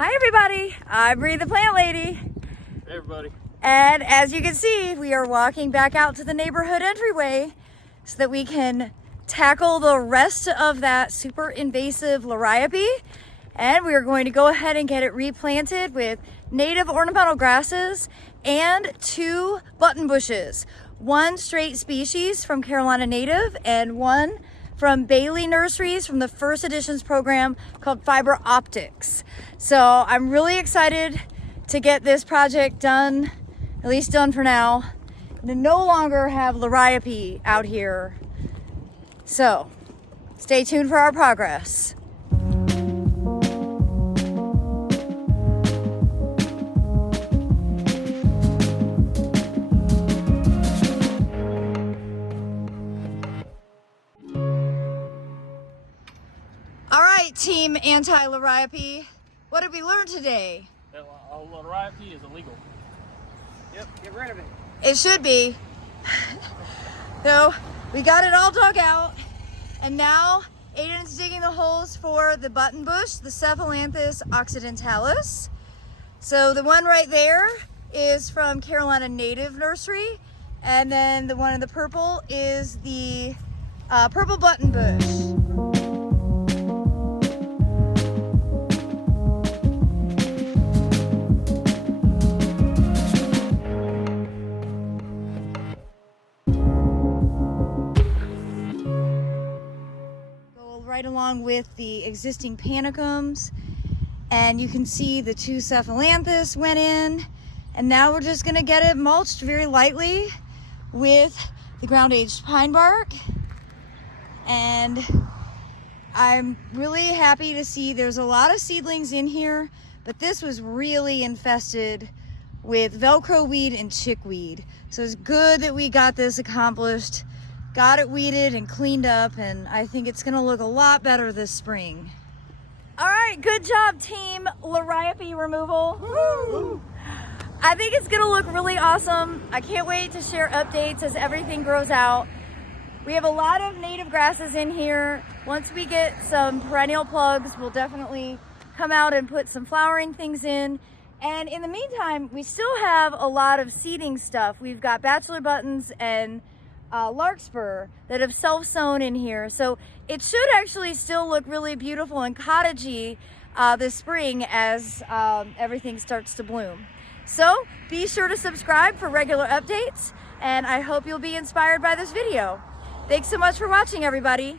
Hi everybody, I'm Bree the Plant Lady. Hey everybody. And as you can see, we are walking back out to the neighborhood entryway so that we can tackle the rest of that super invasive liriope. And we are going to go ahead and get it replanted with native ornamental grasses and 2 button bushes. 1 straight species from Carolina Native and 1 from Bailey Nurseries from the First Editions program called Fiber Optics. So I'm really excited to get this project done, at least done for now, and to no longer have liriope out here. So stay tuned for our progress. All right, Team Anti-Liriope, what did we learn today? That liriope is illegal. Yep, get rid of it. It should be. So we got it all dug out, and now Aiden's digging the holes for the button bush, the Cephalanthus occidentalis. So the one right there is from Carolina Native Nursery, and then the one in the purple is the purple button bush. Right along with the existing panicums, and you can see the 2 Cephalanthus went in, and now we're just gonna get it mulched very lightly with the ground aged pine bark. And I'm really happy to see there's a lot of seedlings in here, but this was really infested with Velcro weed and chickweed, so it's good that we got this accomplished. Got it weeded and cleaned up, and I think it's gonna look a lot better this spring. All right, good job, Team Liriope Removal. Woo! I think it's gonna look really awesome. I can't wait to share updates as everything grows out. We have a lot of native grasses in here. Once we get some perennial plugs, we'll definitely come out and put some flowering things in. And in the meantime, we still have a lot of seeding stuff. We've got bachelor buttons and larkspur that have self-sown in here, so it should actually still look really beautiful and cottagey this spring as everything starts to bloom. So be sure to subscribe for regular updates, and I hope you'll be inspired by this video. Thanks so much for watching, everybody.